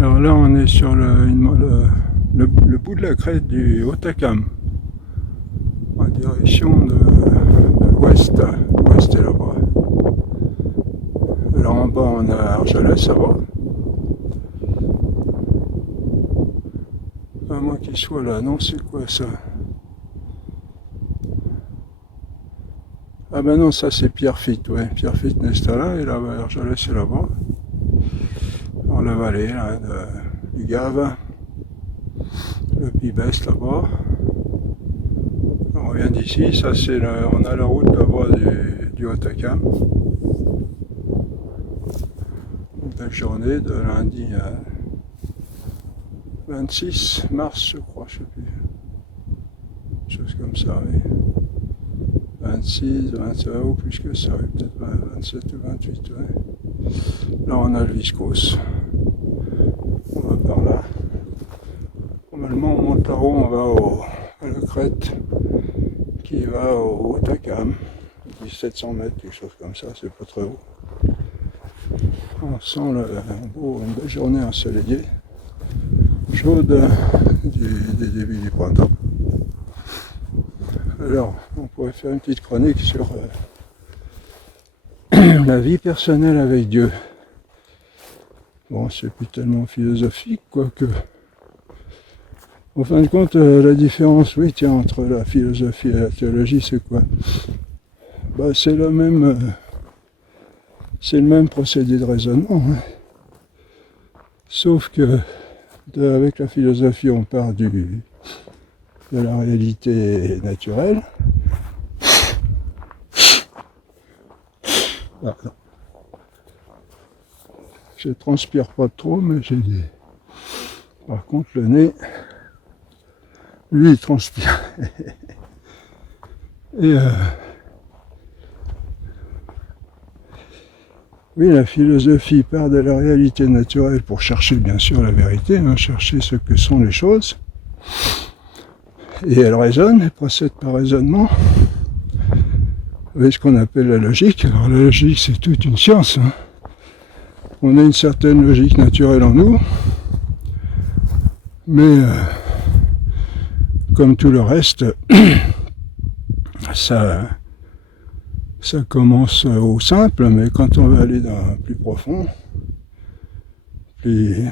Alors là, on est sur le bout de la crête du Hautacam, en direction de l'ouest. L'ouest est là-bas. Alors en bas, on a Argelès, ça va. À moins qu'il soit là, non, c'est quoi ça? Ah ben non, ça c'est Pierrefitte, ouais. Pierrefitte n'est pas là, et là-bas, Argelès est là-bas. Dans la vallée, là, du Gave. Le Pibès là-bas. On revient d'ici, ça c'est on a la route là-bas du Hautacam. Belle journée de lundi 26 mars, je crois, je sais plus. Chose comme ça, oui. 26, 27, ou plus que ça, oui, peut-être 27 ou 28, ouais. Là on a le Viscos. On va par là. Normalement on monte là-haut, on va à la crête qui va au Hautacam. 1700 mètres, quelque chose comme ça, c'est pas très haut. On sent une belle journée ensoleillée, chaude des débuts du printemps. Alors, on pourrait faire une petite chronique sur la vie personnelle avec Dieu. Bon, c'est plus tellement philosophique, quoique. En fin de compte, la différence, oui, tiens, entre la philosophie et la théologie, c'est quoi? Bah, c'est le même procédé de raisonnement, hein. Sauf que avec la philosophie, on part de la réalité naturelle. Ah, non. Je transpire pas trop, mais j'ai des. Par contre, le nez, lui, il transpire. Et oui, la philosophie part de la réalité naturelle pour chercher bien sûr la vérité, hein, chercher ce que sont les choses. Et elle raisonne, elle procède par raisonnement, avec ce qu'on appelle la logique. Alors la logique, c'est toute une science, hein. On a une certaine logique naturelle en nous, mais comme tout le reste, ça commence au simple, mais quand on va aller dans plus profond, plus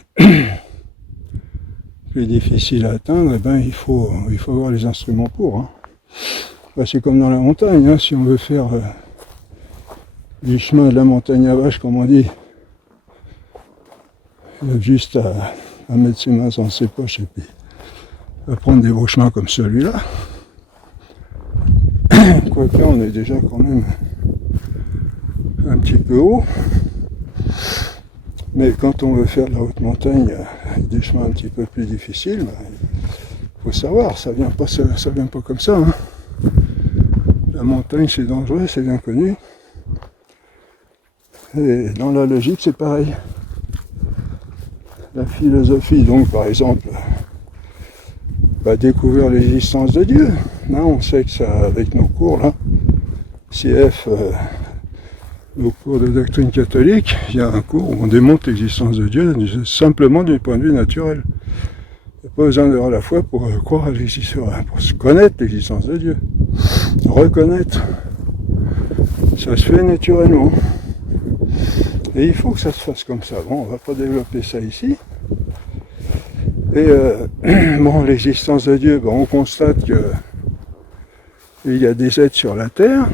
difficile à atteindre, eh ben, il faut avoir les instruments pour, hein. Ben, c'est comme dans la montagne, hein, si on veut faire du chemin de la montagne à vache, comme on dit, il y a juste à mettre ses mains dans ses poches et puis à prendre des beaux chemins comme celui-là. Quoique là, on est déjà quand même un petit peu haut. Mais quand on veut faire de la haute montagne, des chemins un petit peu plus difficiles, il faut savoir, ça vient pas comme ça, hein. La montagne, c'est dangereux, c'est bien connu. Et dans la logique, c'est pareil. La philosophie, donc, par exemple, va découvrir l'existence de Dieu. Là, on sait que ça, avec nos cours, là, CF, nos cours de doctrine catholique, il y a un cours où on démontre l'existence de Dieu simplement du point de vue naturel. Il n'y a pas besoin d'avoir la foi pour croire à l'existence, pour se connaître l'existence de Dieu. Reconnaître. Ça se fait naturellement. Et il faut que ça se fasse comme ça. Bon, on ne va pas développer ça ici. Et bon, l'existence de Dieu, ben, on constate qu'il y a des êtres sur la Terre,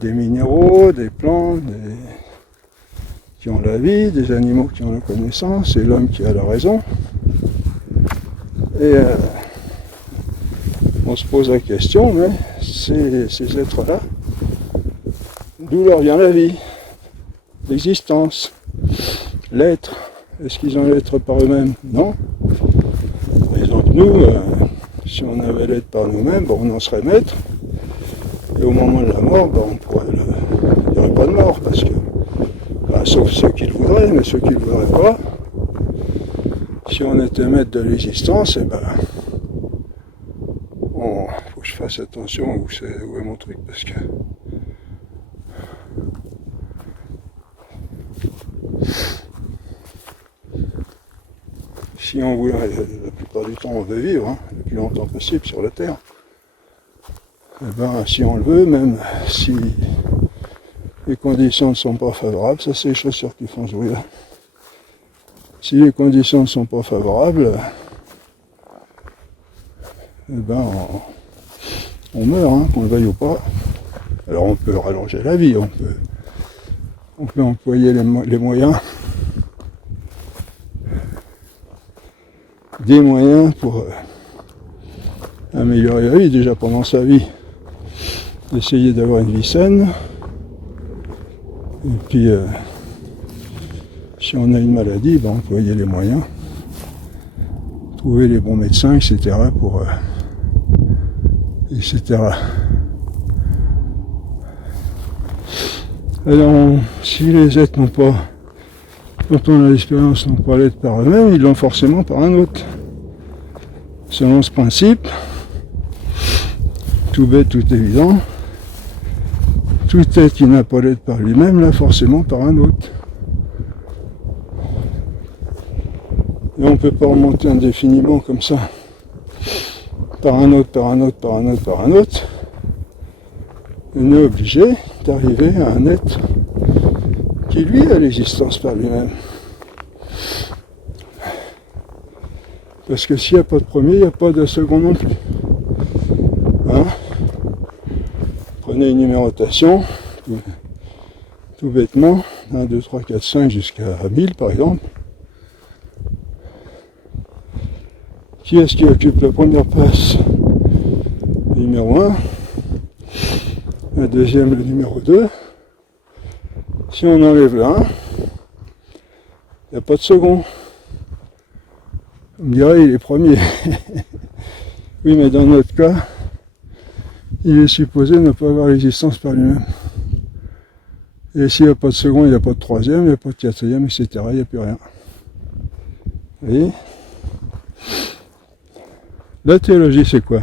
des minéraux, des plantes, qui ont la vie, des animaux qui ont la connaissance, et l'homme qui a la raison. Et on se pose la question, mais ces êtres-là, d'où leur vient la vie, l'existence, l'être? Est-ce qu'ils ont l'être par eux-mêmes? Non. Par exemple, nous, si on avait l'être par nous-mêmes, bon, on en serait maître. Et au moment de la mort, bon, il n'y aurait pas de mort, parce que, ben, sauf ceux qui le voudraient, mais ceux qui ne le voudraient pas, si on était maître de l'existence, eh ben, faut que je fasse attention où est mon truc, parce que si on voulait, la plupart du temps on veut vivre, hein, le plus longtemps possible sur la Terre, et ben si on le veut, même si les conditions ne sont pas favorables, ça c'est les chaussures qui font ce bruit-là. Si les conditions ne sont pas favorables, eh ben on meurt, hein, qu'on le veuille ou pas. Alors on peut rallonger la vie, on peut employer les moyens, des moyens pour améliorer la vie, déjà pendant sa vie, essayer d'avoir une vie saine, et puis si on a une maladie, ben, employer les moyens, trouver les bons médecins, etc. etc. Alors, si les êtres n'ont pas, quand on a l'expérience, n'ont pas l'être par eux-mêmes, ils l'ont forcément par un autre. Selon ce principe, tout bête, tout évident, tout être qui n'a pas l'être par lui-même, l'a forcément par un autre. Et on ne peut pas remonter indéfiniment comme ça, par un autre, par un autre, par un autre, par un autre. On est obligé d'arriver à un être qui lui a l'existence par lui-même. Parce que s'il n'y a pas de premier, il n'y a pas de second non plus. Hein? Prenez une numérotation, tout bêtement, 1, 2, 3, 4, 5 jusqu'à 1000 par exemple. Qui est-ce qui occupe la première place? Le numéro 1. La deuxième, le numéro 2. Si on enlève le 1, il n'y a pas de second. On me dirait il est premier. Oui, mais dans notre cas, il est supposé ne pas avoir l'existence par lui-même. Et s'il n'y a pas de second, il n'y a pas de troisième, il n'y a pas de quatrième, etc. Il n'y a plus rien. Vous voyez? La théologie, c'est quoi?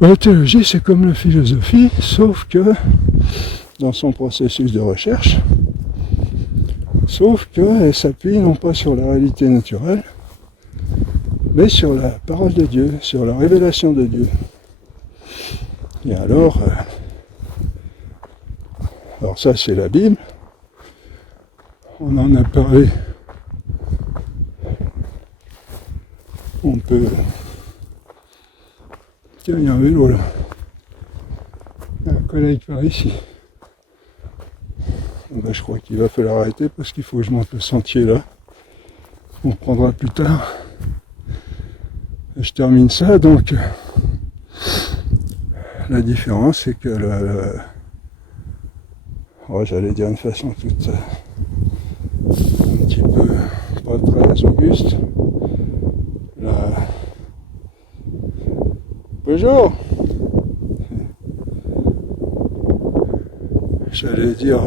La théologie, c'est comme la philosophie, sauf que dans son processus de recherche, sauf qu'elle s'appuie non pas sur la réalité naturelle, mais sur la parole de Dieu, sur la révélation de Dieu. Et alors ça c'est la Bible, on en a parlé, on peut... Tiens, il y a un vélo là, il y a un collègue par ici. Ben, je crois qu'il va falloir arrêter parce qu'il faut que je monte le sentier là, on reprendra plus tard. Je termine ça, donc la différence c'est que j'allais dire une façon toute un petit peu pas très auguste. Bonjour. J'allais dire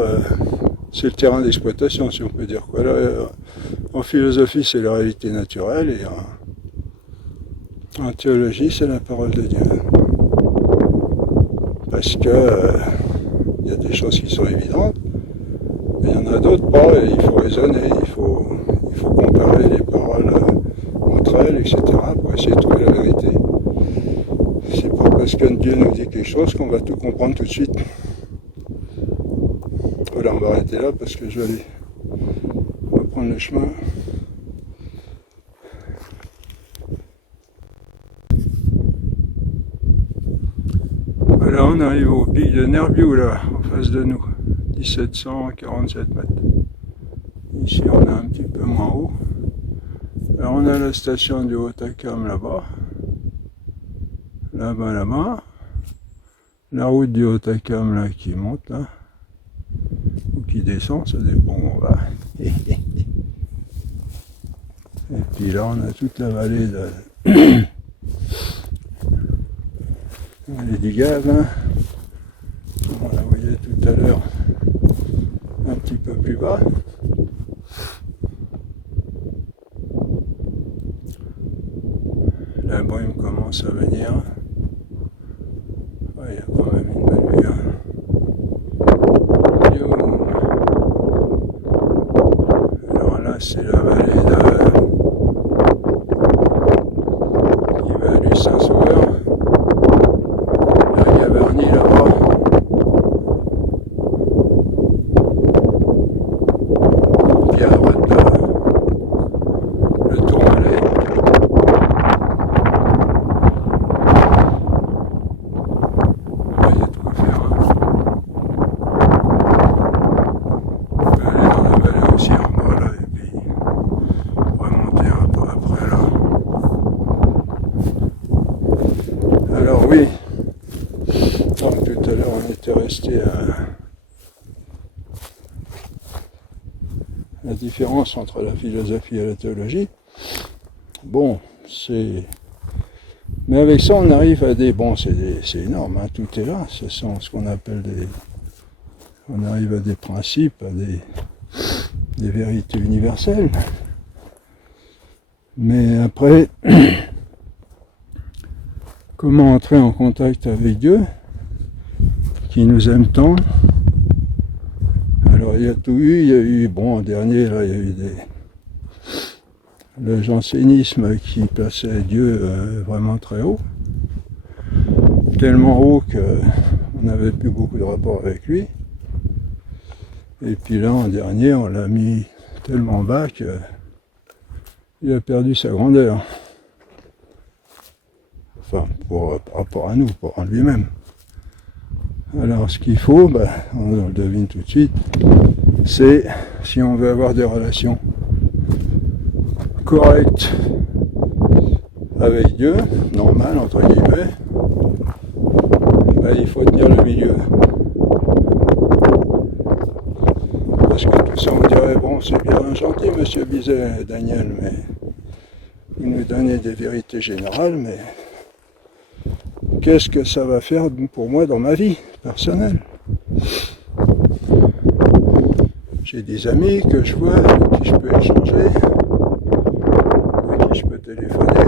c'est le terrain d'exploitation, si on peut dire quoi. Là, en philosophie c'est la réalité naturelle et en théologie c'est la parole de Dieu. Parce que il y a des choses qui sont évidentes, mais il y en a d'autres pas, et il faut raisonner, il faut comparer les paroles entre elles, etc. pour essayer de trouver la vérité. C'est pas parce que Dieu nous dit quelque chose qu'on va tout comprendre tout de suite. Voilà, on va arrêter là parce que je vais aller reprendre le chemin. Voilà, on arrive au pic de Nerbiou là, en face de nous, 1747 mètres. Ici on est un petit peu moins haut. Alors on a la station du Haut-Takam là-bas. Là-bas. La route du Haut-Takam là qui monte là. Ou qui descend, ça dépend où on va. Et puis là on a toute la vallée de... vallée du Gave, hein. On la voyait tout à l'heure un petit peu plus bas. La brume commence à venir. Ouais, il y a quand même une belle vue. Hein. Alors là, c'est la vallée de la différence entre la philosophie et la théologie. Bon, c'est... Mais avec ça, on arrive à des... Bon, c'est énorme, hein, tout est là. Ce sont ce qu'on appelle des... On arrive à des principes, à des vérités universelles. Mais après, comment entrer en contact avec Dieu, qui nous aime tant? Alors, il y a tout eu, il y a eu... Bon, en dernier, là, il y a eu le jansénisme qui plaçait Dieu vraiment très haut, tellement haut qu'on n'avait plus beaucoup de rapport avec lui. Et puis là, en dernier, on l'a mis tellement bas qu'il a perdu sa grandeur. Enfin, par rapport à nous, en lui-même. Alors, ce qu'il faut, on le devine tout de suite, c'est, si on veut avoir des relations correctes avec Dieu, normal entre guillemets, il faut tenir le milieu. Parce que tout ça, on dirait, bon, c'est bien gentil, monsieur Bizet, Daniel, mais vous nous donnez des vérités générales, mais qu'est-ce que ça va faire pour moi dans ma vie personnelle? J'ai des amis que je vois, avec qui je peux échanger, avec qui je peux téléphoner,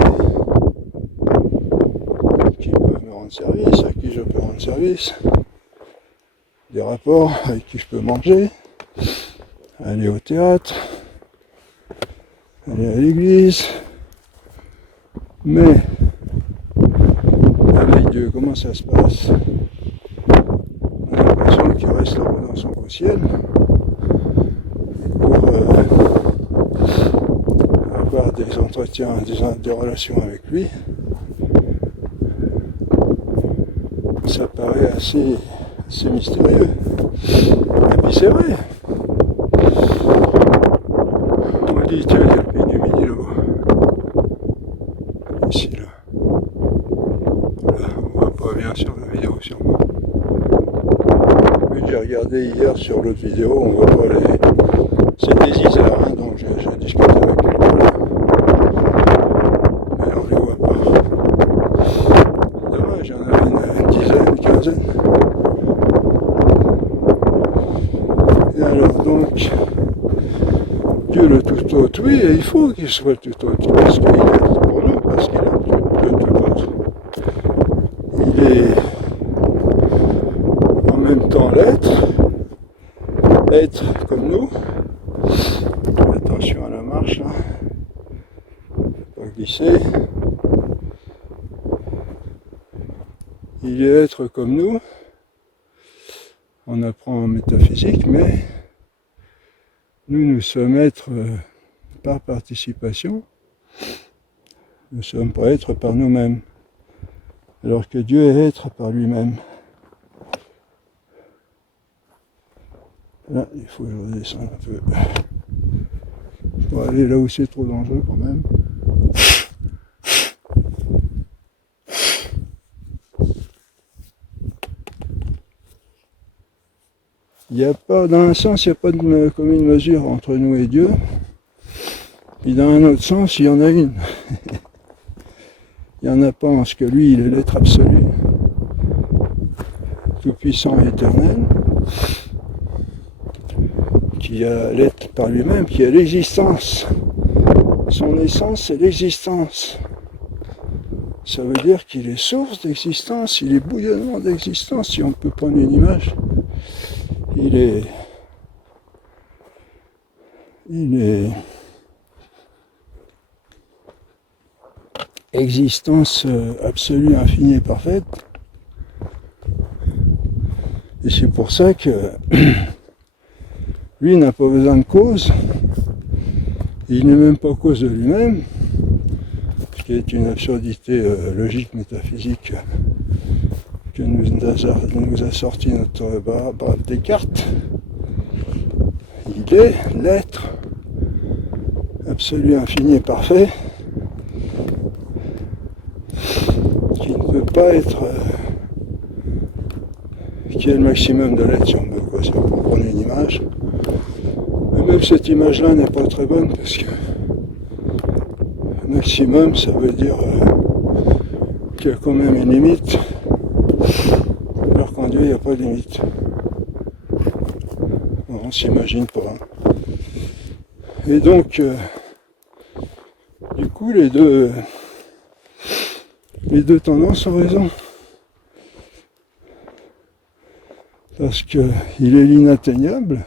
qui peuvent me rendre service, à qui je peux rendre service, des rapports avec qui je peux manger, aller au théâtre, aller à l'église, mais avec Dieu, comment ça se passe? On a l'impression qu'il reste là-haut dans son beau ciel pour avoir des entretiens, des relations avec lui. Ça paraît assez mystérieux. Et puis c'est vrai. On dit, tiens, il y a le pays du Midi là-bas. Ici, là. Là, on voit pas bien sur la vidéo sûrement. Mais j'ai regardé hier sur l'autre vidéo, on voit pas les... C'est des Isères, hein, donc j'ai discuté avec quelqu'un là. Mais on les voit pas. Dommage, il y en avait une dizaine, une quinzaine. Et alors donc, Dieu le tout autre, oui, et il faut qu'il soit le tout autre, parce qu'il est pour nous, parce qu'il est le tout autre. Il est en même temps être comme nous. Attention à la marche, là. Faut pas glisser. Il est être comme nous. On apprend en métaphysique, mais nous sommes êtres par participation. Nous ne sommes pas êtres par nous-mêmes. Alors que Dieu est être par lui-même. Là, il faut que je redescende un peu. Pour aller là où c'est trop dangereux quand même. Il n'y a pas, dans un sens, il n'y a pas de commune mesure entre nous et Dieu. Et dans un autre sens, il y en a une. Il n'y en a pas en ce que lui, il est l'être absolu, tout-puissant et éternel, qui a l'être par lui-même, qui a l'existence. Son essence, c'est l'existence. Ça veut dire qu'il est source d'existence, il est bouillonnement d'existence, si on peut prendre une image. Il est existence absolue, infinie et parfaite. Et c'est pour ça que lui n'a pas besoin de cause. Il n'est même pas cause de lui-même, ce qui est une absurdité logique, métaphysique que nous a sorti notre Descartes. Il est l'être absolu, infini et parfait, qui ne peut pas être, qui est le maximum de l'être si on veut, quoi, si on peut prendre une image. Même cette image-là n'est pas très bonne parce que maximum, ça veut dire qu'il y a quand même une limite, alors qu'en Dieu, il n'y a pas de limite. On ne s'imagine pas. Hein. Et donc, du coup, les deux tendances ont raison. Parce qu'il est l'inatteignable.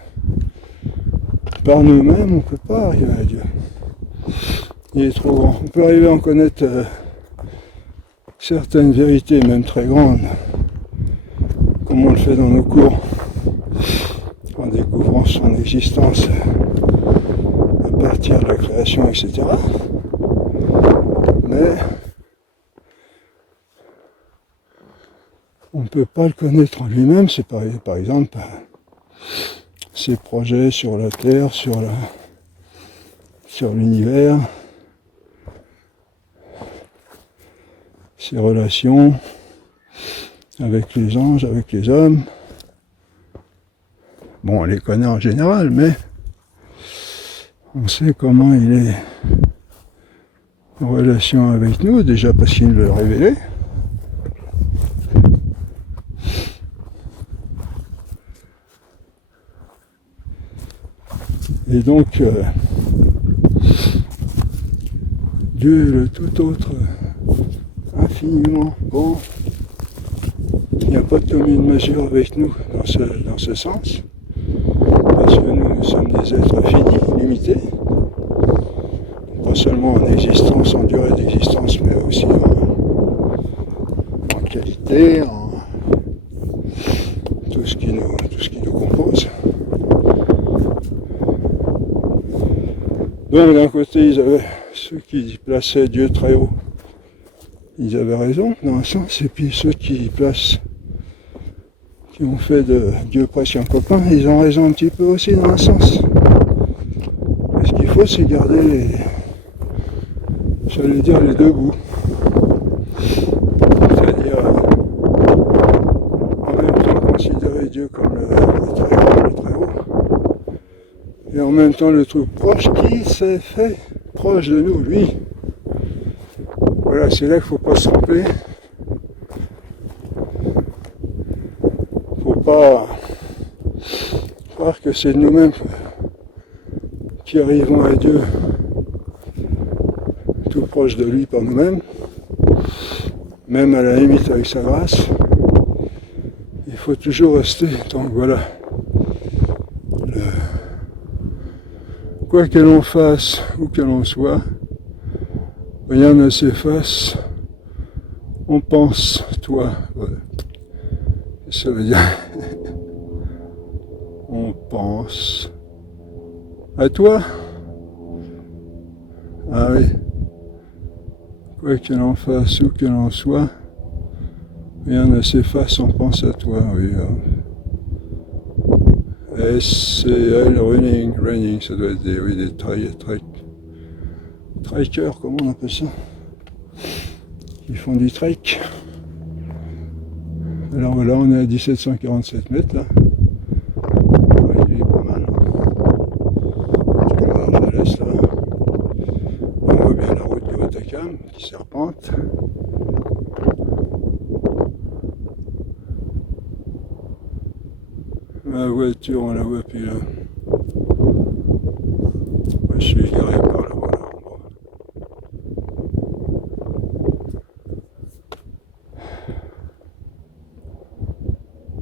Par nous-mêmes, on ne peut pas arriver à Dieu. Il est trop grand. On peut arriver à en connaître certaines vérités, même très grandes, comme on le fait dans nos cours, en découvrant son existence à partir de la création, etc. Mais on ne peut pas le connaître en lui-même. C'est par exemple ses projets sur la Terre, sur l'univers, ses relations avec les anges, avec les hommes. Bon, on les connaît en général, mais on sait comment il est en relation avec nous, déjà parce qu'il nous l'a révélé. Et donc, Dieu est le tout autre, infiniment grand. Il n'y a pas de commune mesure avec nous dans ce sens, parce que nous sommes des êtres finis, limités, pas seulement en existence, en durée d'existence, mais aussi en qualité, en tout ce qui nous compose. Donc d'un côté, ils avaient ceux qui plaçaient Dieu très haut, ils avaient raison dans un sens, et puis ceux qui ont fait de Dieu presque un copain, ils ont raison un petit peu aussi dans un sens. Et ce qu'il faut, c'est garder les deux bouts. C'est-à-dire, en même temps considérer Dieu comme le très haut, et en même temps le truc proche qui s'est fait proche de nous, lui. Voilà, c'est là qu'il ne faut pas se tromper. Faut pas croire que c'est nous-mêmes qui arrivons à Dieu tout proche de lui par nous-mêmes, même à la limite avec sa grâce. Il faut toujours rester, donc voilà. Quoi que l'on fasse ou que l'on soit, rien ne s'efface, on pense toi. Voilà. Ça veut dire on pense à toi. Ah oui. Quoi que l'on fasse ou que l'on soit, rien ne s'efface, on pense à toi. Oui. SCL running, ça doit être des trekkers, comment on appelle ça? Qui font du trek. Alors voilà, on est à 1747 mètres là. Ouais, il est pas mal. Je laisse là. On voit bien la route du Hautacam qui serpente. Ma voiture, on la voit plus là. Moi, je suis garé par là, voilà.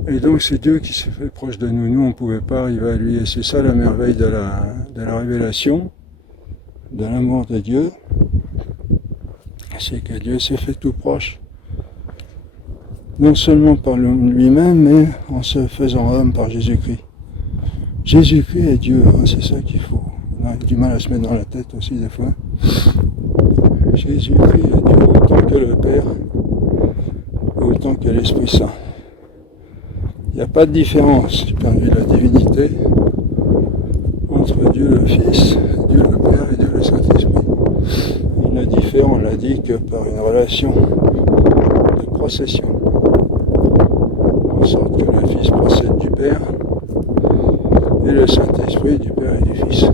Et donc c'est Dieu qui s'est fait proche de nous. Nous, on ne pouvait pas arriver à lui. Et c'est ça la merveille de la révélation, de l'amour de Dieu. C'est que Dieu s'est fait tout proche. Non seulement par lui-même, mais en se faisant homme par Jésus-Christ. Jésus-Christ est Dieu, hein, c'est ça qu'il faut. On a du mal à se mettre dans la tête aussi des fois. Jésus-Christ est Dieu autant que le Père, autant que l'Esprit Saint. Il n'y a pas de différence du point de vue de la divinité entre Dieu le Fils, Dieu le Père et Dieu le Saint-Esprit. Il ne diffère, on l'a dit, que par une relation de procession. En sorte que le Fils procède du Père et le Saint-Esprit, du Père et du Fils.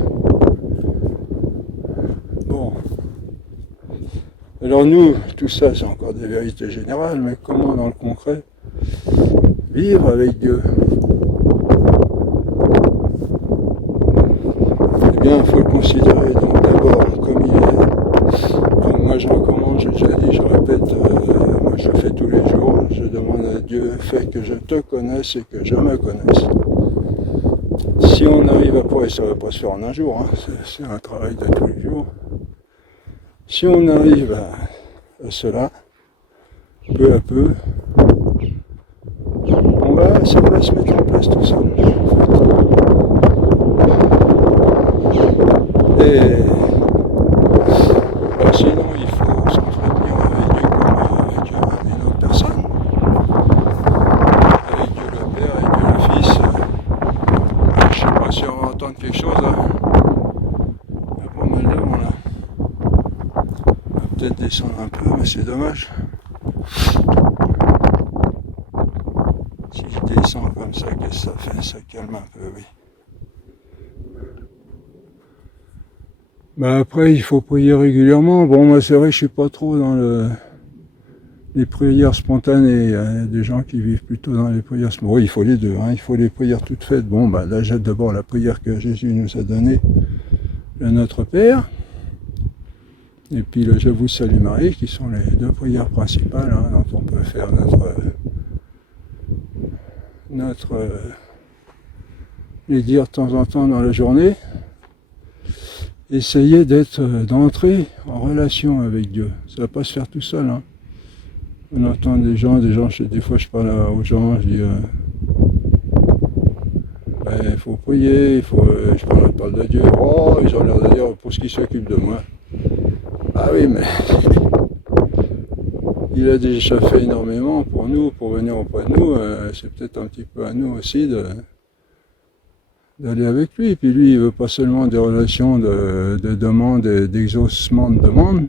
Bon. Alors nous, tout ça, c'est encore des vérités générales, mais comment dans le concret vivre avec Dieu? Eh bien, il faut le considérer donc d'abord comme il est. Donc moi je recommande, j'ai déjà dit, je répète, moi je le fais tous les jours, je demande à Dieu, fais que je te connaisse et que je me connaisse. Si on arrive après, ça ne va pas se faire en un jour, hein, c'est un travail de tous les jours. Si on arrive à cela, peu à peu, ça va se mettre en place tout seul. Et sinon, il faut s'entretenir avec Dieu comme avec une autre personne. Avec Dieu le Père, avec Dieu le Fils. Je ne sais pas si on va entendre quelque chose là. Il y a pas mal de vent là. On va peut-être descendre un peu, mais c'est dommage. Si je descends comme ça, qu'est-ce que ça fait? Ça calme un peu, oui. Après, il faut prier régulièrement. Bon, moi, c'est vrai que je suis pas trop dans les prières spontanées. Il y a des gens qui vivent plutôt dans les prières spontanées. Oui, il faut les deux, hein. Il faut les prières toutes faites. Bon, là, j'ai d'abord la prière que Jésus nous a donnée, le Notre Père, et puis le Je vous salue Marie, qui sont les deux prières principales, hein, dont on peut faire les dire de temps en temps dans la journée. Essayez d'entrer en relation avec Dieu. Ça ne va pas se faire tout seul. Hein. On entend des gens, des fois je parle aux gens, je dis il faut prier, je parle de Dieu. Oh, ils ont l'air de dire pour ce qui s'occupe de moi. Ah oui, mais il a déjà fait énormément pour nous, pour venir auprès de nous. C'est peut-être un petit peu à nous aussi d'aller avec lui. Et puis lui, il veut pas seulement des relations de demande et d'exaucement de demande.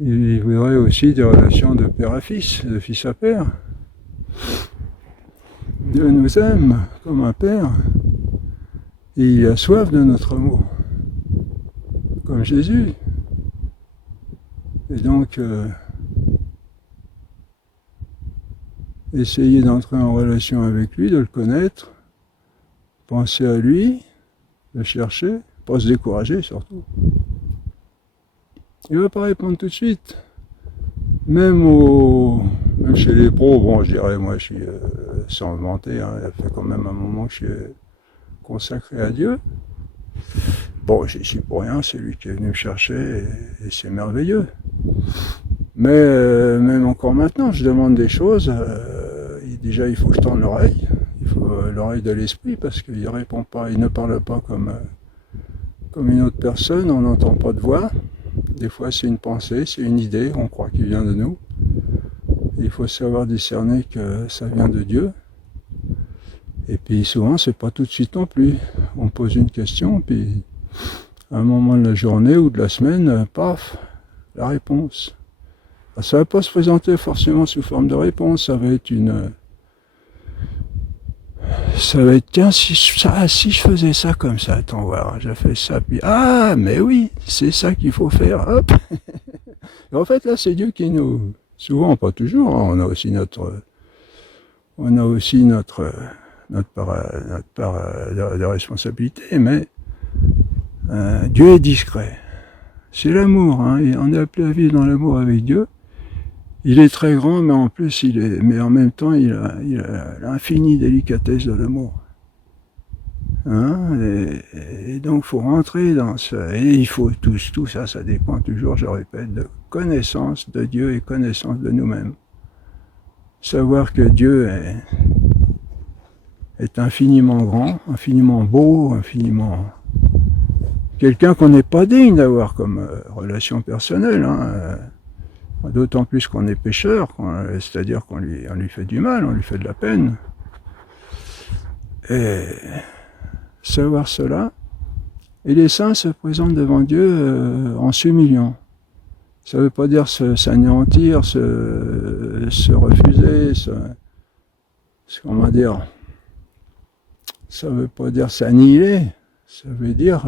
Il voudrait aussi des relations de père à fils, de fils à père. Dieu nous aime comme un père. Et il a soif de notre amour. Comme Jésus. Et donc, essayez d'entrer en relation avec lui, de le connaître. Pensez à lui, le chercher, pas se décourager surtout. Il ne va pas répondre tout de suite. Même chez les pros, bon je dirais, moi je suis sans me vanter, hein, ça fait quand même un moment que je suis consacré à Dieu. Bon, j'y suis pour rien, c'est lui qui est venu me chercher et c'est merveilleux. Mais même encore maintenant, je demande des choses, déjà il faut que je tende l'oreille. Il faut l'oreille de l'esprit parce qu'il répond pas, il ne parle pas comme une autre personne, on n'entend pas de voix. Des fois c'est une pensée, c'est une idée, on croit qu'il vient de nous. Il faut savoir discerner que ça vient de Dieu. Et puis souvent c'est pas tout de suite non plus. On pose une question, puis à un moment de la journée ou de la semaine, paf, la réponse. Ça ne va pas se présenter forcément sous forme de réponse, ça va être tiens, si je faisais ça comme ça, attends voir, je fais ça, puis ah, mais oui, c'est ça qu'il faut faire, hop. Et en fait, là, c'est Dieu qui nous, souvent, pas toujours, hein, on a aussi notre part de responsabilité, mais Dieu est discret. C'est l'amour, hein, et on est appelé à vivre dans l'amour avec Dieu. Il est très grand, mais en plus, mais en même temps, il a l'infinie délicatesse de l'amour. Hein, et donc, il faut rentrer dans ça. Et il faut tout ça, ça dépend toujours, je répète, de connaissance de Dieu et connaissance de nous-mêmes. Savoir que Dieu est infiniment grand, infiniment beau, infiniment quelqu'un qu'on n'est pas digne d'avoir comme relation personnelle. Hein. D'autant plus qu'on est pécheur, c'est-à-dire qu'on lui fait du mal, on lui fait de la peine. Et savoir cela, et les saints se présentent devant Dieu en s'humiliant. Ça ne veut pas dire s'anéantir, se refuser, comment dire, ça veut pas dire s'annihiler, ça veut dire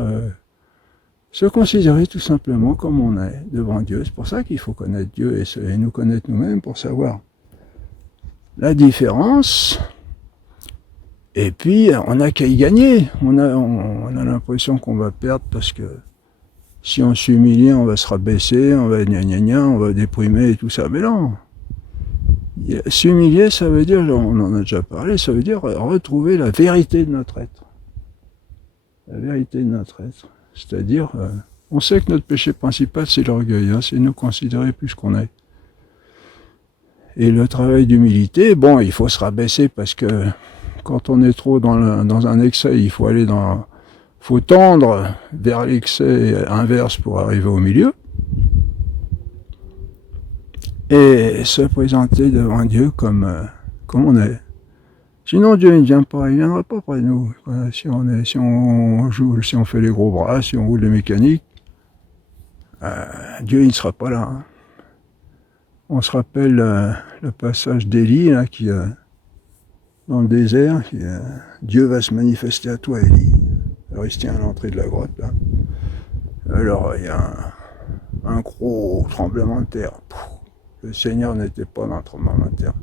se considérer tout simplement comme on est devant Dieu. C'est pour ça qu'il faut connaître Dieu et nous connaître nous-mêmes pour savoir la différence. Et puis, on n'a qu'à y gagner. On a l'impression qu'on va perdre parce que si on s'humilie, on va se rabaisser, on va gna gna gna, on va déprimer et tout ça. Mais non. S'humilier, ça veut dire, on en a déjà parlé, ça veut dire retrouver la vérité de notre être. La vérité de notre être. C'est-à-dire, on sait que notre péché principal, c'est l'orgueil, hein, c'est nous considérer plus qu'on est. Et le travail d'humilité, bon, il faut se rabaisser parce que quand on est trop dans un excès, il faut tendre vers l'excès inverse pour arriver au milieu. Et se présenter devant Dieu comme on est. Sinon Dieu ne vient pas, il viendra pas près de nous. Si on fait les gros bras, si on roule les mécaniques, Dieu il ne sera pas là. Hein. On se rappelle le passage d'Élie là qui dans le désert, Dieu va se manifester à toi, Élie. Alors il se tient à l'entrée de la grotte là. Alors il y a un gros tremblement de terre. Le Seigneur n'était pas dans le tremblement de terre.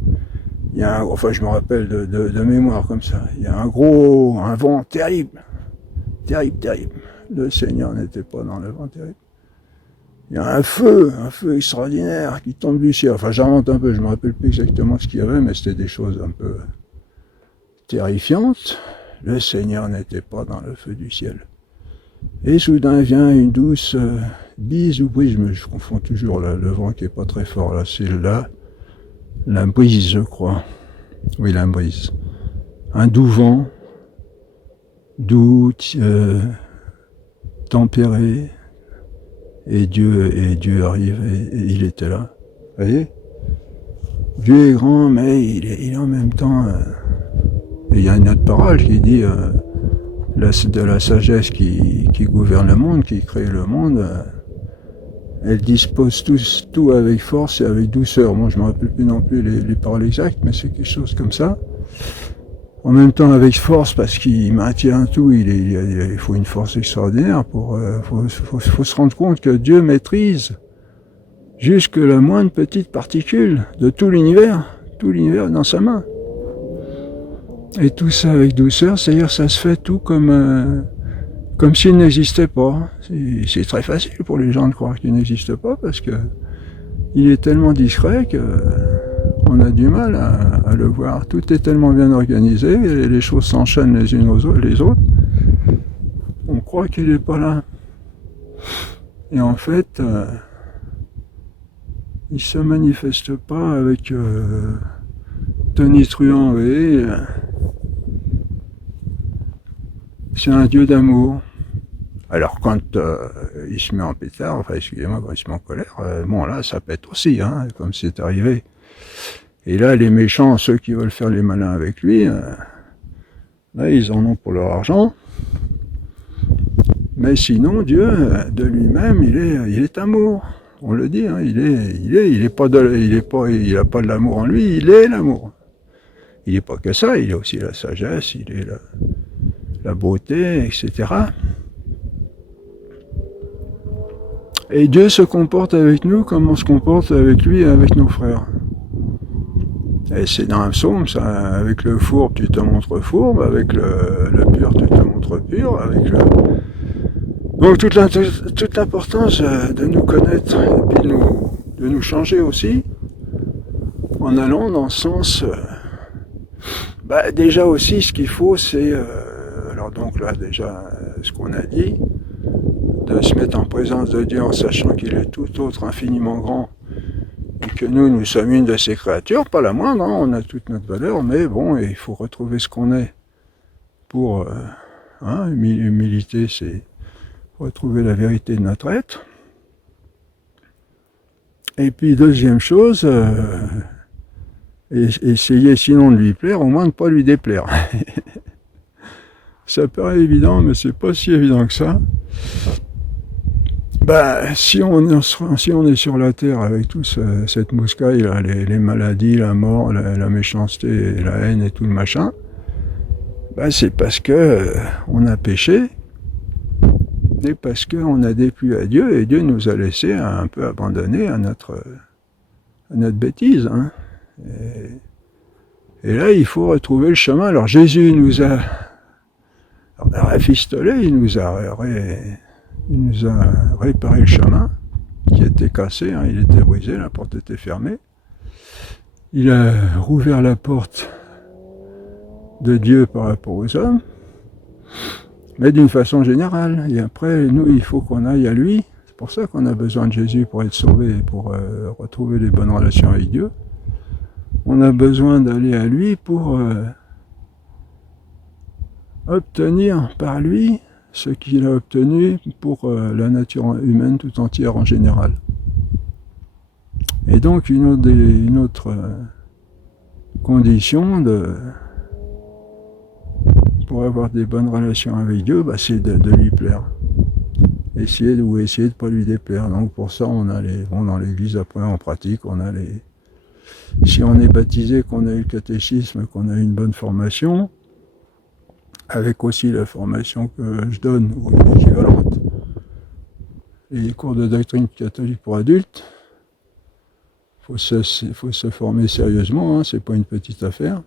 Il y a je me rappelle de mémoire comme ça. Il y a un vent terrible. Terrible. Le Seigneur n'était pas dans le vent terrible. Il y a un feu extraordinaire qui tombe du ciel. Enfin, j'invente un peu, je me rappelle plus exactement ce qu'il y avait, mais c'était des choses un peu terrifiantes. Le Seigneur n'était pas dans le feu du ciel. Et soudain vient une douce bise ou brise, je confonds toujours le vent qui est pas très fort là, c'est la brise je crois. Oui, la brise. Un doux vent, doux, tempéré, et Dieu arrive et il était là. Vous voyez? Dieu est grand, mais il est en même temps. Et il y a une autre parole qui dit de la sagesse qui gouverne le monde, qui crée le monde, elle dispose tout avec force et avec douceur. Moi, je ne me rappelle plus non plus les paroles exactes, mais c'est quelque chose comme ça. En même temps avec force, parce qu'il maintient tout, il faut une force extraordinaire faut se rendre compte que Dieu maîtrise jusque la moindre petite particule de tout l'univers dans sa main. Et tout ça avec douceur, c'est-à-dire ça se fait tout comme s'il n'existait pas. C'est très facile pour les gens de croire qu'il n'existe pas parce que il est tellement discret que on a du mal à le voir. Tout est tellement bien organisé, et les choses s'enchaînent les unes les autres. On croit qu'il n'est pas là. Et en fait, il se manifeste pas avec tonitruant, vous voyez. C'est un Dieu d'amour. Alors quand il se met en pétard, enfin excusez-moi, quand il se met en colère, bon là ça pète aussi, hein, comme c'est arrivé. Et là les méchants, ceux qui veulent faire les malins avec lui, là ils en ont pour leur argent. Mais sinon Dieu, de lui-même, il est amour. On le dit, hein, il a pas de l'amour en lui, il est l'amour. Il n'est pas que ça, il est aussi la sagesse, il est la beauté, etc. Et Dieu se comporte avec nous comme on se comporte avec lui et avec nos frères. Et c'est dans un psaume, ça, avec le fourbe tu te montres fourbe, avec le pur tu te montres pur, avec le... Donc toute l'importance de nous connaître et puis de nous changer aussi, en allant dans ce sens... déjà aussi ce qu'il faut c'est... alors donc là déjà ce qu'on a dit, de se mettre en présence de Dieu en sachant qu'il est tout autre infiniment grand et que nous sommes une de ses créatures, pas la moindre, hein, on a toute notre valeur, mais bon, il faut retrouver ce qu'on est pour humilité, c'est retrouver la vérité de notre être. Et puis deuxième chose, essayer sinon de lui plaire, au moins de ne pas lui déplaire. Ça paraît évident, mais c'est pas si évident que ça. Si on est sur la terre avec tout cette mouscaille, là, les maladies, la mort, la méchanceté, la haine et tout le machin, c'est parce que on a péché, et parce qu'on a déplu à Dieu, et Dieu nous a laissé un peu abandonnés à notre bêtise. Hein. Et là, il faut retrouver le chemin. Alors Jésus nous a rafistolé, il nous a réparé le chemin qui était cassé, hein, il était brisé, la porte était fermée. Il a rouvert la porte de Dieu par rapport aux hommes, mais d'une façon générale. Et après, nous, il faut qu'on aille à lui. C'est pour ça qu'on a besoin de Jésus pour être sauvé et pour retrouver les bonnes relations avec Dieu. On a besoin d'aller à lui pour obtenir par lui ce qu'il a obtenu pour la nature humaine tout entière en général. Et donc une autre condition pour avoir des bonnes relations avec Dieu, c'est de lui plaire. Essayer de ne pas lui déplaire. Donc pour ça, on dans l'église, après on pratique, si on est baptisé, qu'on a eu le catéchisme, qu'on a eu une bonne formation, avec aussi la formation que je donne, ou une équivalente, et les cours de doctrine catholique pour adultes, faut se former sérieusement, hein, c'est pas une petite affaire.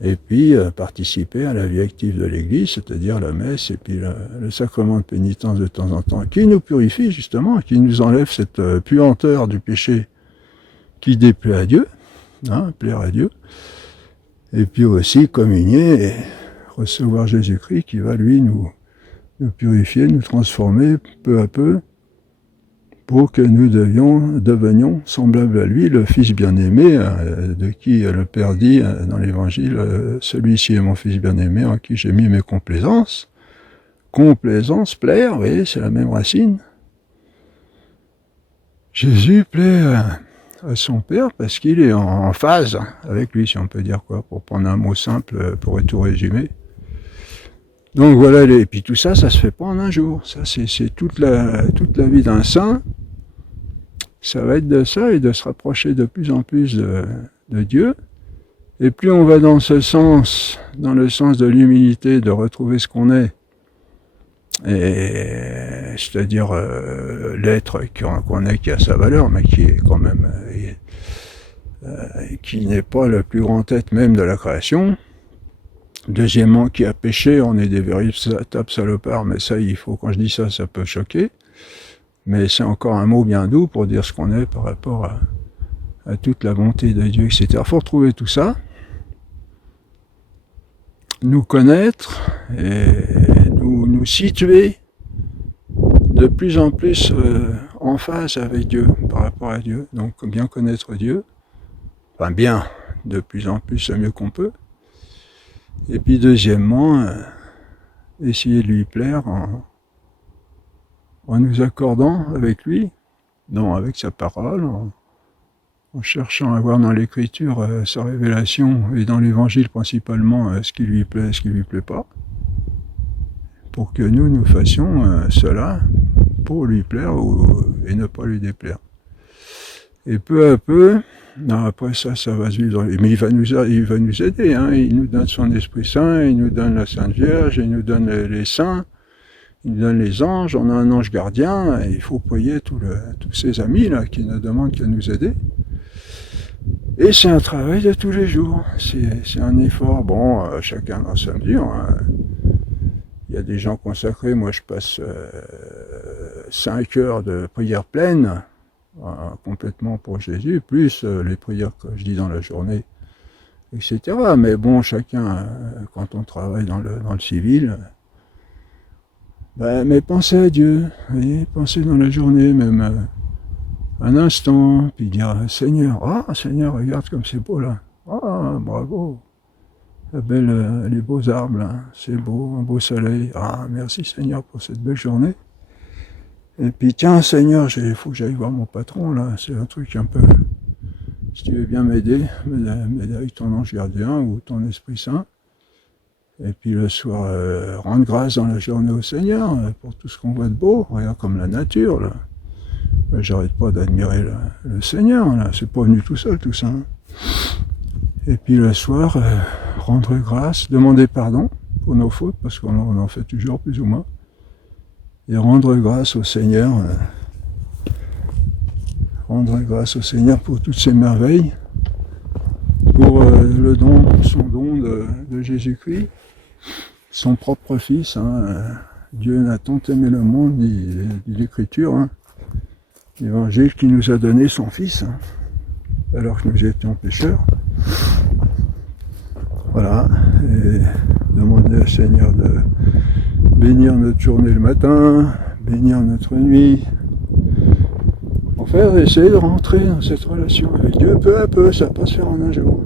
Et puis participer à la vie active de l'Église, c'est-à-dire la messe et puis le sacrement de pénitence de temps en temps, qui nous purifie justement, qui nous enlève cette puanteur du péché qui déplaît à Dieu, hein, plaire à Dieu, et puis aussi communier et recevoir Jésus-Christ qui va lui nous purifier, nous transformer peu à peu, pour que nous devenions semblables à lui, le Fils bien-aimé, de qui le Père dit dans l'Évangile, celui-ci est mon Fils bien-aimé en qui j'ai mis mes complaisances. Complaisance, plaire, vous voyez, c'est la même racine. Jésus plaît à son Père parce qu'il est en phase avec lui, si on peut dire quoi, pour prendre un mot simple, pour tout résumer. Donc voilà, et puis tout ça, ça se fait pas en un jour. Ça, c'est toute la vie d'un saint. Ça va être de ça et de se rapprocher de plus en plus de Dieu. Et plus on va dans ce sens, dans le sens de l'humilité, de retrouver ce qu'on est, et c'est-à-dire l'être qu'on est qui a sa valeur, mais qui est quand même qui n'est pas le plus grand être même de la création. Deuxièmement, qui a péché, on est des véritables salopards, mais ça, quand je dis ça, ça peut choquer. Mais c'est encore un mot bien doux pour dire ce qu'on est par rapport à toute la bonté de Dieu, etc. Il faut retrouver tout ça, nous connaître et nous situer de plus en plus en phase avec Dieu, par rapport à Dieu. Donc bien connaître Dieu, enfin bien, de plus en plus, le mieux qu'on peut. Et puis deuxièmement, essayer de lui plaire en nous accordant avec lui, avec sa parole, en cherchant à voir dans l'Écriture sa révélation et dans l'Évangile principalement ce qui lui plaît et ce qui lui plaît pas, pour que nous fassions cela pour lui plaire et ne pas lui déplaire. Et peu à peu, après ça va se vivre. Mais il va nous aider, hein. Il nous donne son Esprit Saint, il nous donne la Sainte Vierge, il nous donne les saints, il nous donne les anges, on a un ange gardien, et il faut prier tous ces amis là qui nous demandent qu'à nous aider. Et c'est un travail de tous les jours, c'est un effort, chacun dans sa mesure. Hein. Il y a des gens consacrés, moi je passe 5 heures de prière pleine, complètement pour Jésus, plus les prières que je dis dans la journée, etc. Mais chacun, quand on travaille dans le civil, mais pensez à Dieu, voyez, pensez dans la journée, même un instant, puis dire Seigneur, Seigneur, regarde comme c'est beau là, bravo, les beaux arbres là, c'est beau, un beau soleil, merci Seigneur pour cette belle journée. Et puis tiens Seigneur, il faut que j'aille voir mon patron là, c'est un truc un peu, si tu veux bien m'aider avec ton ange gardien ou ton Esprit Saint. Et puis le soir, rendre grâce dans la journée au Seigneur pour tout ce qu'on voit de beau, regarde comme la nature là. J'arrête pas d'admirer le Seigneur là, c'est pas venu tout seul tout ça. Et puis le soir, rendre grâce, demander pardon pour nos fautes, parce qu'on en fait toujours plus ou moins, et rendre grâce au Seigneur, pour toutes ces merveilles, pour son don de Jésus-Christ, son propre Fils. Dieu n'a tant aimé le monde, dit l'Écriture, l'Évangile qui nous a donné son Fils, alors que nous étions pécheurs. Voilà, et demander au Seigneur de bénir notre journée le matin, bénir notre nuit. Enfin, essayer de rentrer dans cette relation avec Dieu peu à peu, ça peut se faire en un jour.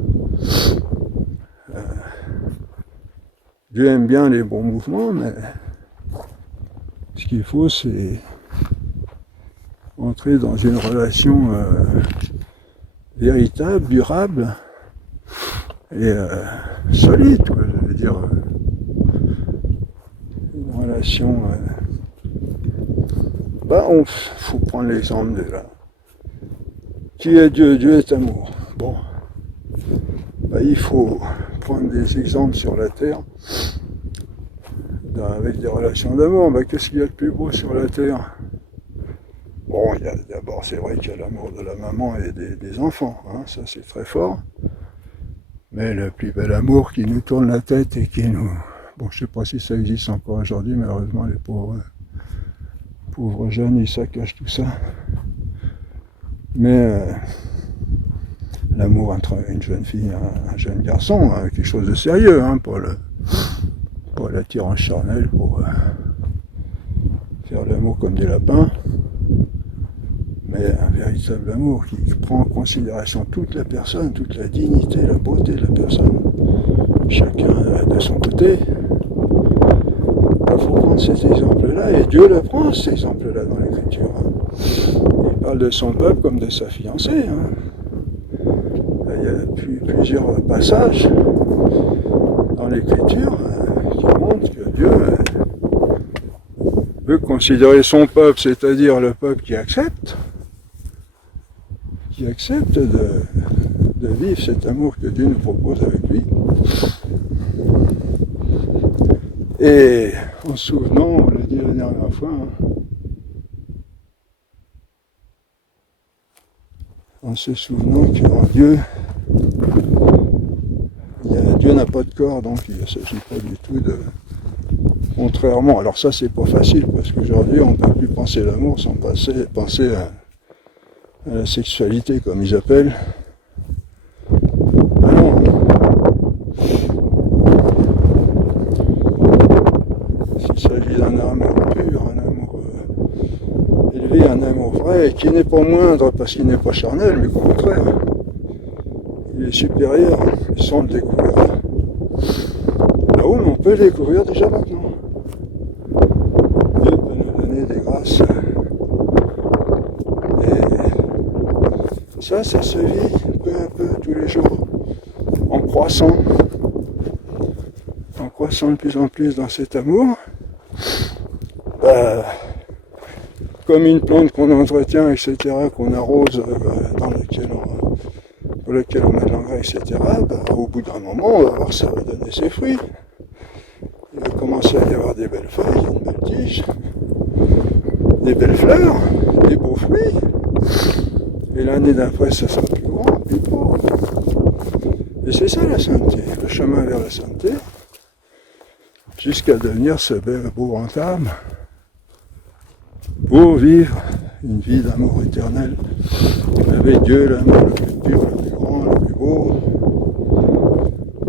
Dieu aime bien les bons mouvements, mais ce qu'il faut, c'est entrer dans une relation véritable, durable et solide, quoi, je veux dire. Une relation... faut prendre l'exemple de là. Qui est Dieu? Dieu est amour. Bon. Il faut prendre des exemples sur la terre avec des relations d'amour. Qu'est-ce qu'il y a de plus beau sur la terre? Bon, d'abord, c'est vrai qu'il y a l'amour de la maman et des enfants, ça c'est très fort. Mais le plus bel amour qui nous tourne la tête et qui nous... Bon, je sais pas si ça existe encore aujourd'hui, malheureusement, les pauvres jeunes, ils saccagent tout ça. Mais l'amour entre une jeune fille et un jeune garçon, quelque chose de sérieux, pas l'attirance charnelle, pour faire l'amour comme des lapins, mais un véritable amour qui prend en considération toute la personne, toute la dignité, la beauté de la personne, chacun de son côté. Il faut prendre cet exemple-là, et Dieu le prend, cet exemple-là, dans l'Écriture. Il parle de son peuple comme de sa fiancée. Il y a plusieurs passages dans l'Écriture qui montrent que Dieu veut considérer son peuple, c'est-à-dire le peuple qui accepte de vivre cet amour que Dieu nous propose avec lui. Et en se souvenant, on l'a dit la dernière fois, en se souvenant qu'en Dieu, Dieu n'a pas de corps, donc il ne s'agit pas du tout de... Contrairement, alors ça c'est pas facile, parce qu'aujourd'hui on ne peut plus penser l'amour sans penser à la sexualité, comme ils appellent. Ah non. S'il s'agit d'un amour pur, un amour élevé, un amour vrai, qui n'est pas moindre parce qu'il n'est pas charnel, mais au contraire, il est supérieur, sans le découvrir. Là où on peut le découvrir déjà maintenant. Dieu peut nous donner des grâces. Et ça se vit peu à peu, tous les jours, en croissant de plus en plus dans cet amour. Comme une plante qu'on entretient, etc., qu'on arrose, pour laquelle on met de l'engrais, etc., au bout d'un moment, on va voir que ça va donner ses fruits. Il va commencer à y avoir des belles feuilles, une belle tige, des belles fleurs, des beaux fruits. Et l'année d'après, ça sera plus grand, plus beau. Et c'est ça la sainteté, le chemin vers la sainteté, jusqu'à devenir ce beau grand âme pour vivre une vie d'amour éternel avec Dieu, l'amour le plus pur, le plus grand, le plus beau.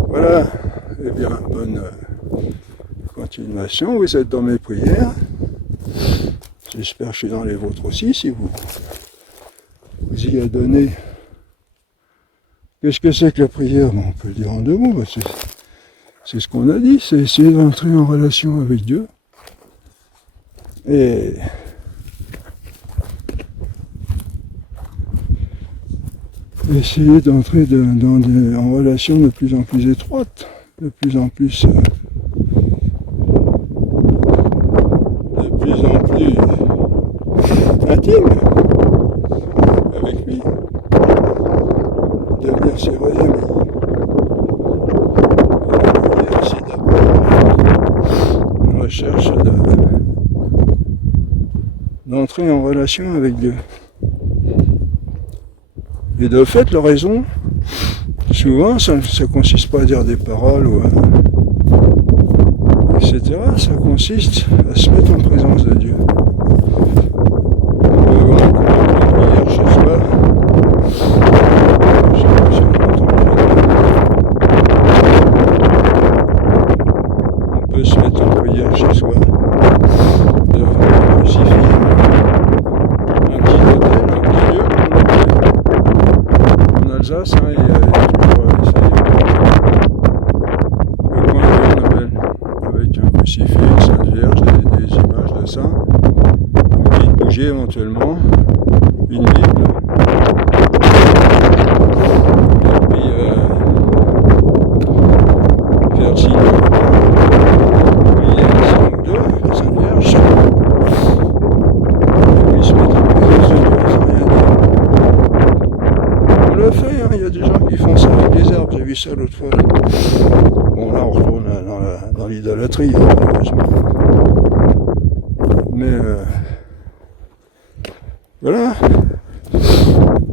Voilà, eh bien, bonne continuation, vous êtes dans mes prières. J'espère que je suis dans les vôtres aussi, si vous y adonnez. Qu'est-ce que c'est que la prière? On peut le dire en deux mots, c'est ce qu'on a dit, c'est essayer d'entrer en relation avec Dieu. Et essayer d'entrer en relation de plus en plus étroite, de plus en plus intime avec lui, devenir ses vrais amis. recherche d'entrer en relation avec Dieu. Et de fait, l'oraison, souvent, ça ne consiste pas à dire des paroles, ou etc. Ça consiste à se mettre en présence de Dieu. Prière chez soi. Je sais pas si on entend bien. On peut se mettre en prière chez soi, devant un crucifix, un petit hôtel, un petit lieu qu'on appelle. En Alsace, il y a toujours ça, le coin qu'on appelle, avec un crucifix, une Sainte Vierge, des images de saints, une petite bougie éventuellement, une Bible, et puis faire le signe de croix, prier un saint ou deux, la Sainte Vierge, et puis se mettre en présence de Dieu sans rien dire. On le fait, hein, il y a des gens qui font ça avec des herbes, j'ai vu ça l'autre fois. Là. Bon, là on retourne dans l'idolâtrie, malheureusement. Mais voilà.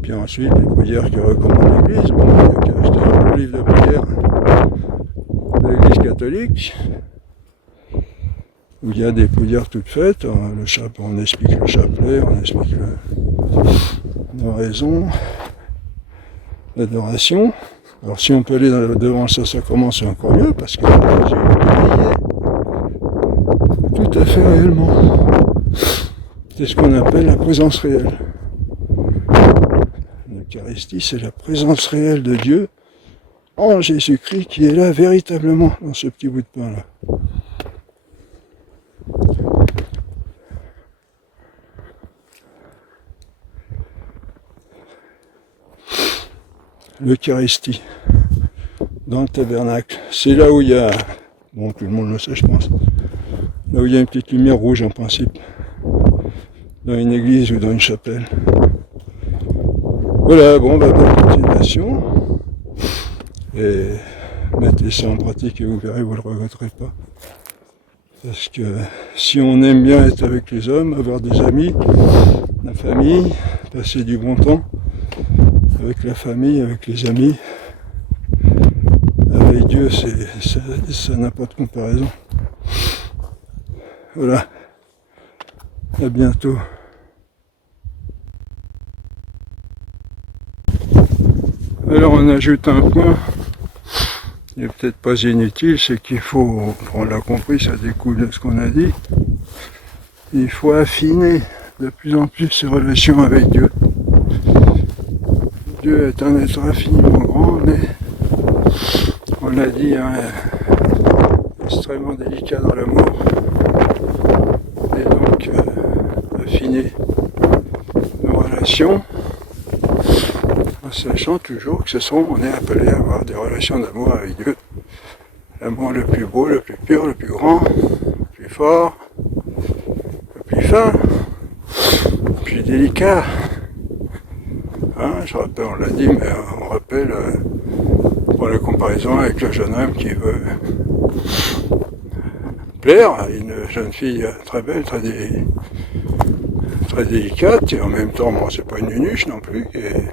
Puis ensuite, les prières que recommande l'Église. Bon, il n'y a qu'à acheter un bon livre de prières de l'Église catholique, où il y a des prières toutes faites. On explique le chapelet, on explique l'oraison, l'adoration. Alors si on peut aller devant le Saint-Sacrement, c'est encore mieux, parce que Jésus est tout à fait réellement. C'est ce qu'on appelle la présence réelle. L'Eucharistie, c'est la présence réelle de Dieu en Jésus-Christ qui est là véritablement dans ce petit bout de pain-là. L'Eucharistie, dans le tabernacle, c'est là où il y a, bon tout le monde le sait je pense, là où il y a une petite lumière rouge en principe, dans une église ou dans une chapelle. Voilà, bon, bonne continuation. Et mettez ça en pratique et vous verrez, vous ne le regretterez pas. Parce que si on aime bien être avec les hommes, avoir des amis, la famille, passer du bon temps avec la famille, avec les amis, avec Dieu, ça n'a pas de comparaison. Voilà. À bientôt. Alors on ajoute un point, il n'est peut-être pas inutile, c'est qu'il faut, on l'a compris, ça découle de ce qu'on a dit, il faut affiner de plus en plus ses relations avec Dieu. Dieu est un être infiniment grand, mais on l'a dit, hein, extrêmement délicat dans l'amour. Et donc, affiner nos relations, en sachant toujours que on est appelé à avoir des relations d'amour avec Dieu. L'amour le plus beau, le plus pur, le plus grand, le plus fort, le plus fin, le plus délicat. Hein, je rappelle, on l'a dit, mais on rappelle pour la comparaison avec le jeune homme qui veut plaire à une jeune fille très belle, très délicate, et en même temps, bon, c'est pas une nunuche non plus, qui est,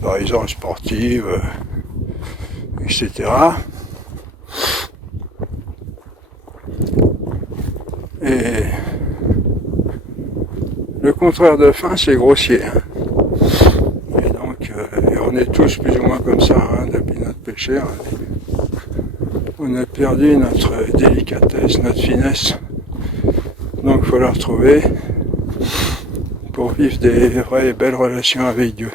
par exemple, sportive, etc. Et le contraire de fin, c'est grossier. Hein. Et donc, et on est tous plus ou moins comme ça, hein, depuis notre péché. On a perdu notre délicatesse, notre finesse. Donc, il faut la retrouver pour vivre des vraies et belles relations avec Dieu.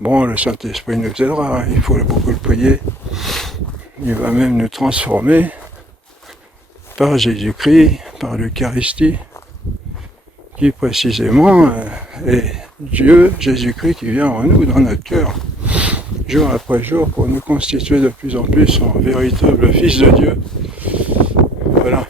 Bon, le Saint-Esprit nous aidera, hein, il faut beaucoup le prier. Il va même nous transformer par Jésus-Christ, par l'Eucharistie, qui précisément est Dieu, Jésus-Christ, qui vient en nous, dans notre cœur, jour après jour, pour nous constituer de plus en plus en véritable Fils de Dieu. Voilà.